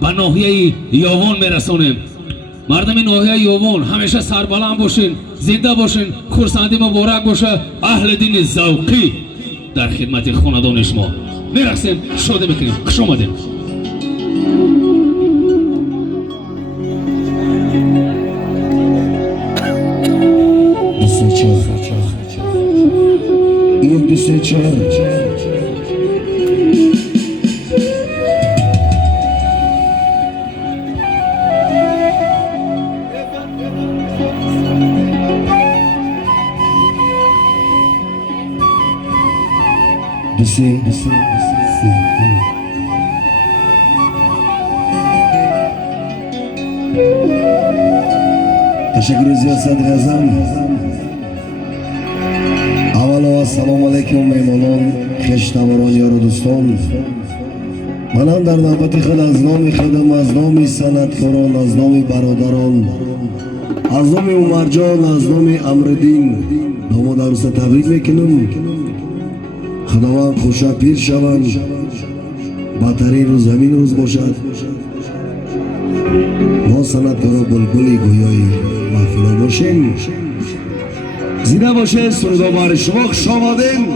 به ناحیه یاوان میرسانیم. مردم ناحیه یاوان همیشه سربلند باشین، زنده باشین، خورسندی مبارک باشه. اهل دین ذوقی در خدمت خاندان شما میرسیم، شادی میکنیم. خوش آمدیم. تشکر زیاد صدر اعظم. اول السلام علیکم میمانان، خویشتواران، یار و دوستان. من در نوبت خود از نام خودم، از نام صنعتکاران، از نام برادران، از نام عمر جان، از نام امردین داماد عروس تبریک میکنم. خداوند خوشا پیر شوند، بهترین روز همین روز باشد. ما صنعتکارا بلبلی گویای محفل باشیم. زنده باشه. سرودا بر شما خوش آمدین.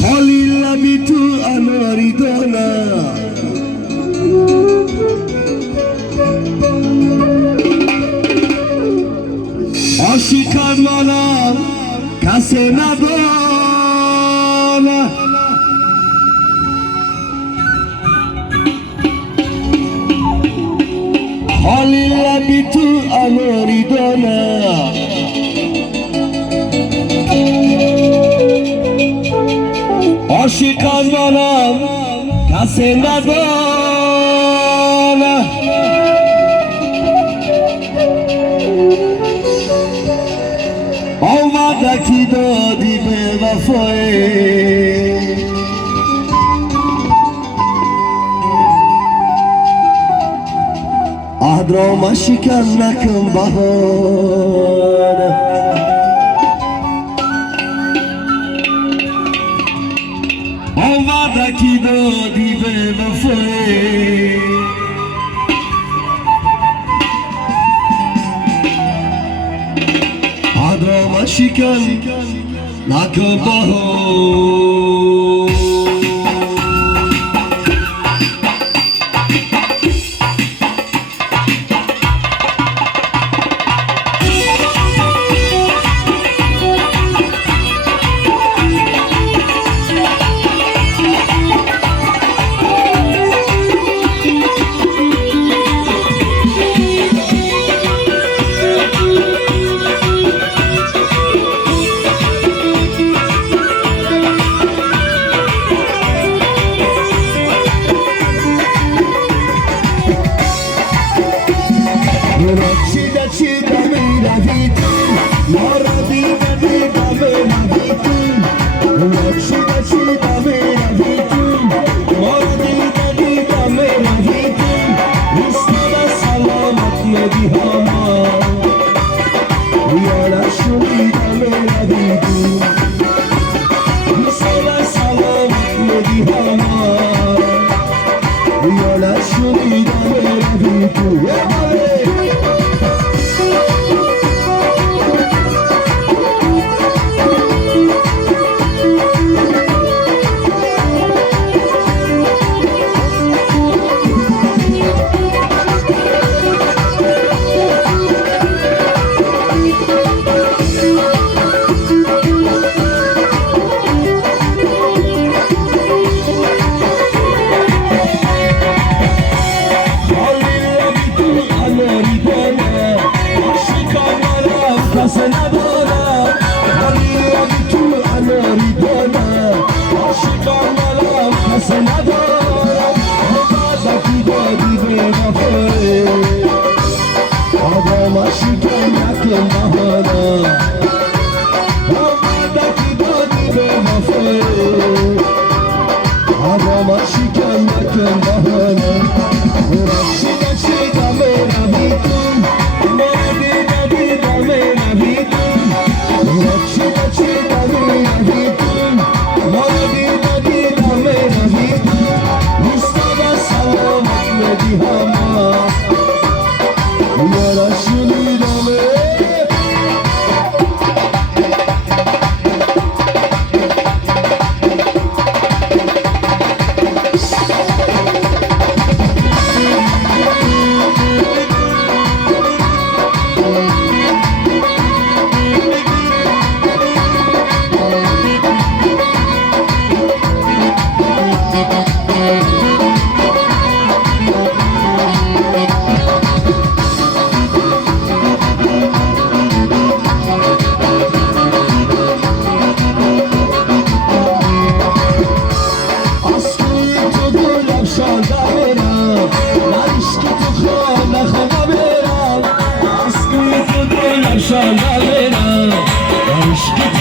خالی لبی تو اناری دانه، عاشقان مانا کسی ندانه. خالی لبی تو اناری دانه، عاشقان مانا کسی ندانه. آمده کی دادی به وفایی، عهد را مشکن نکن بهانه. آمده کی دادی به وفایی، عهد را مشکن نکن بهانه.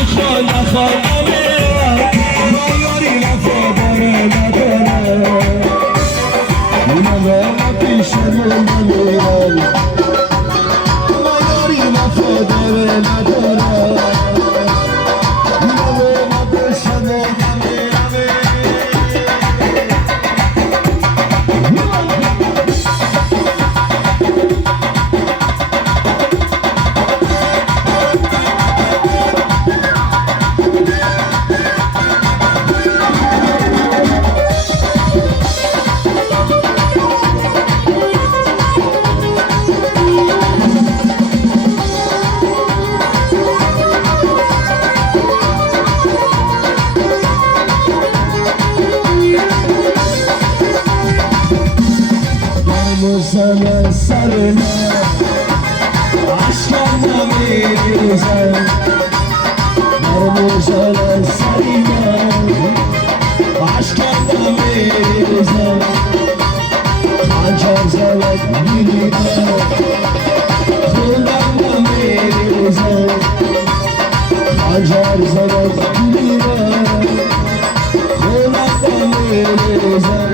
خانه خانه میرم با یاری وفادار ندارم ندارم پیش من میرم با یاری وفادار ندارم ندارم پیش من بزنه سر من عشقم نمیریزم بزنه سر من عشقم نمیریزم خنجر زند میریزم خودم نمیریزم خنجر زند میریزم خودم نمیریزم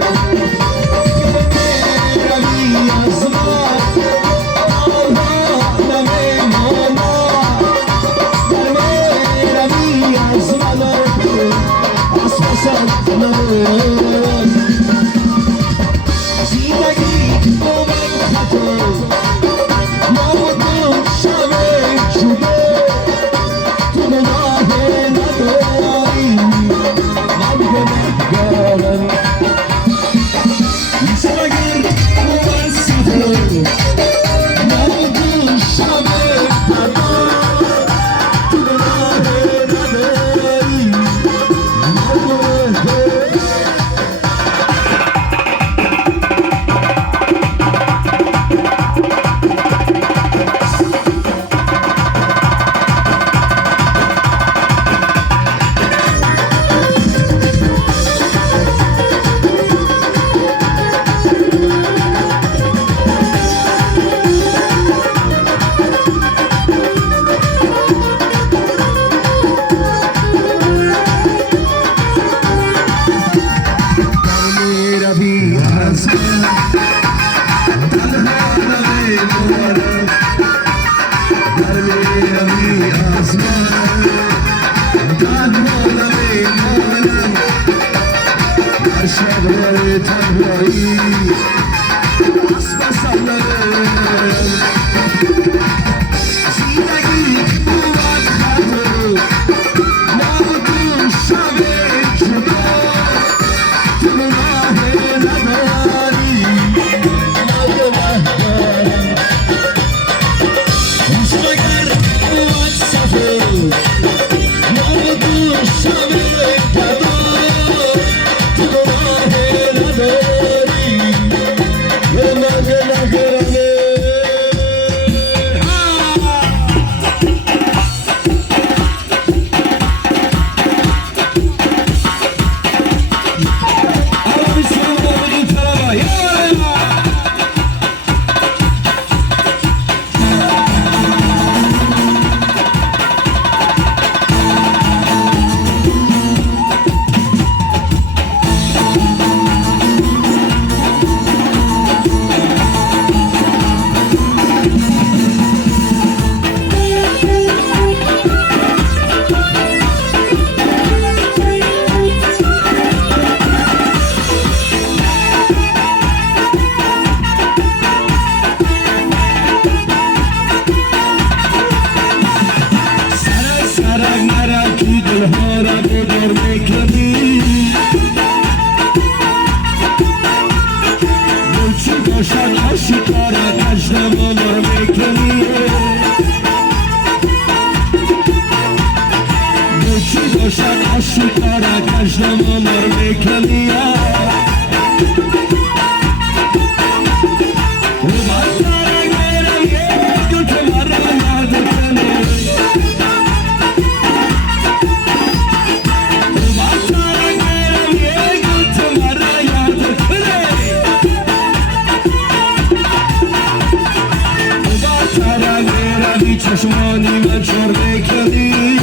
چشمانی من چرده کردی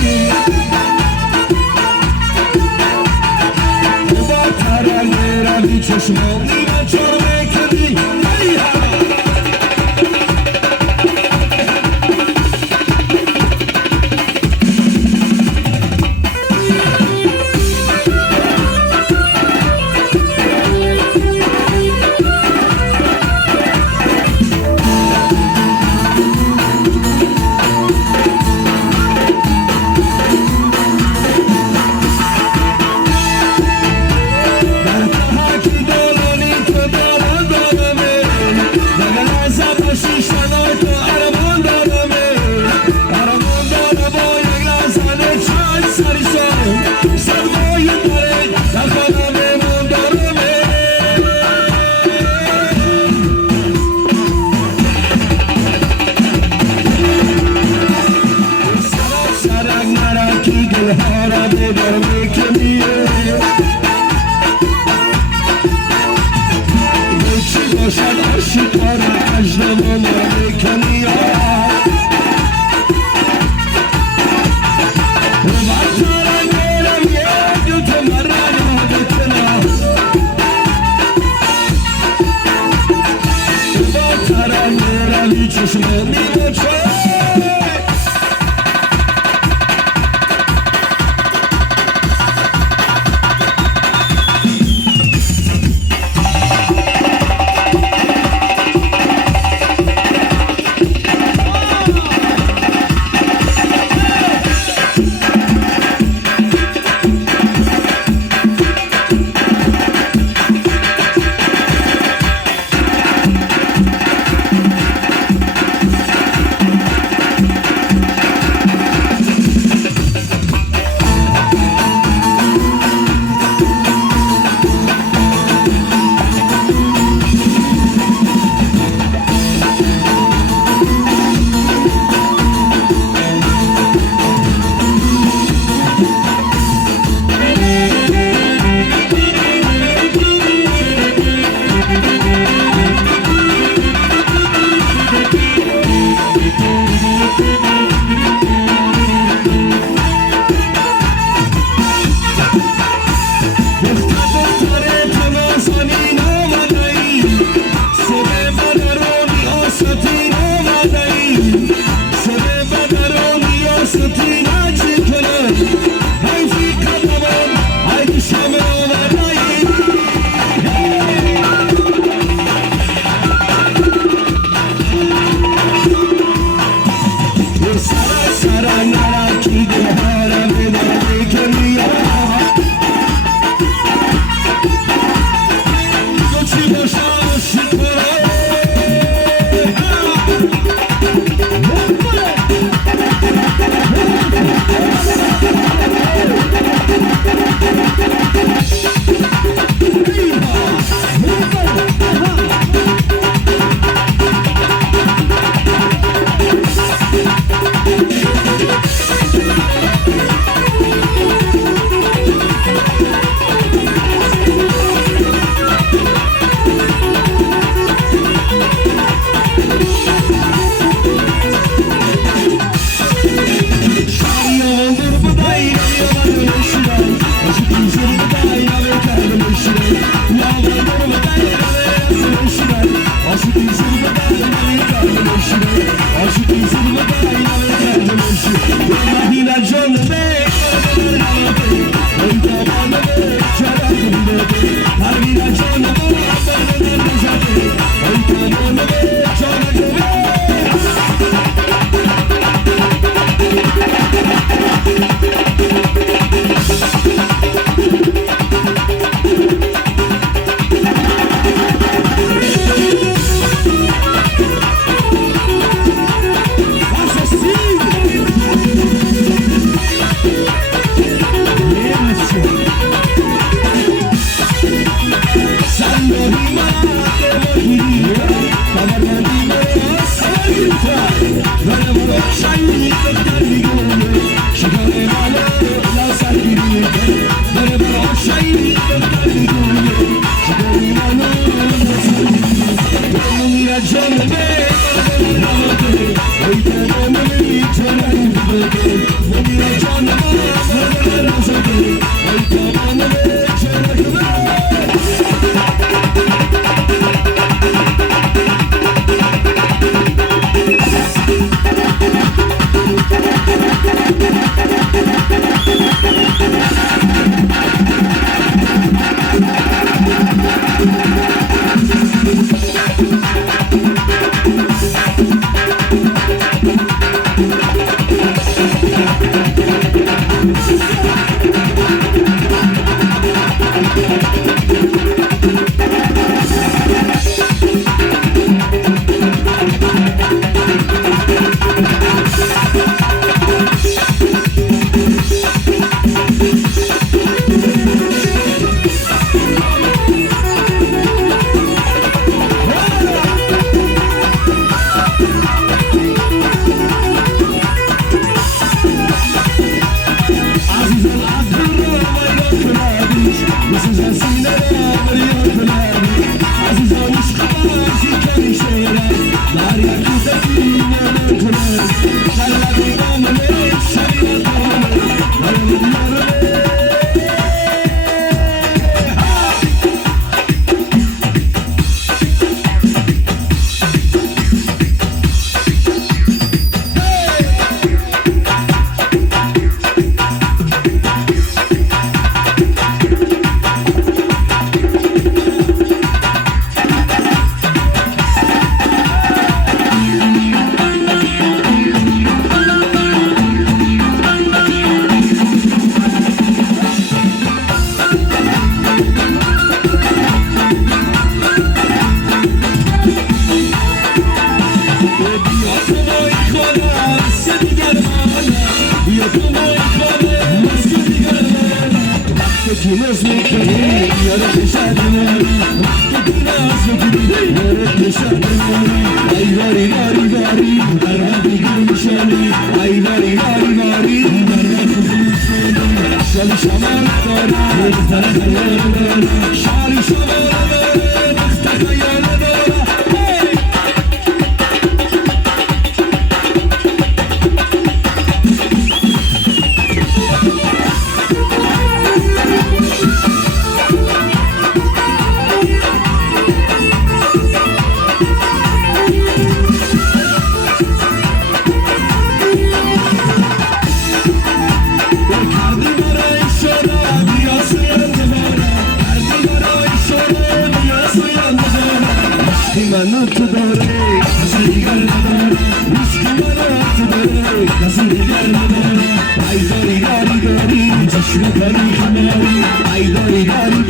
Kimez mekanı yarı peşadını Vakti günahsı gibi yarı peşadını Ay vari vari vari dargâ gülüşeni Ay vari vari vari dargâ gülüşeni Şali şamanlar yıktara hayallar Şali şamanlar yıktara hayallar Manut dore, kasih garmador. Miski manut dore, kasih garmador. Ay dori dori dori, cashme kari khamari. Ay dori dori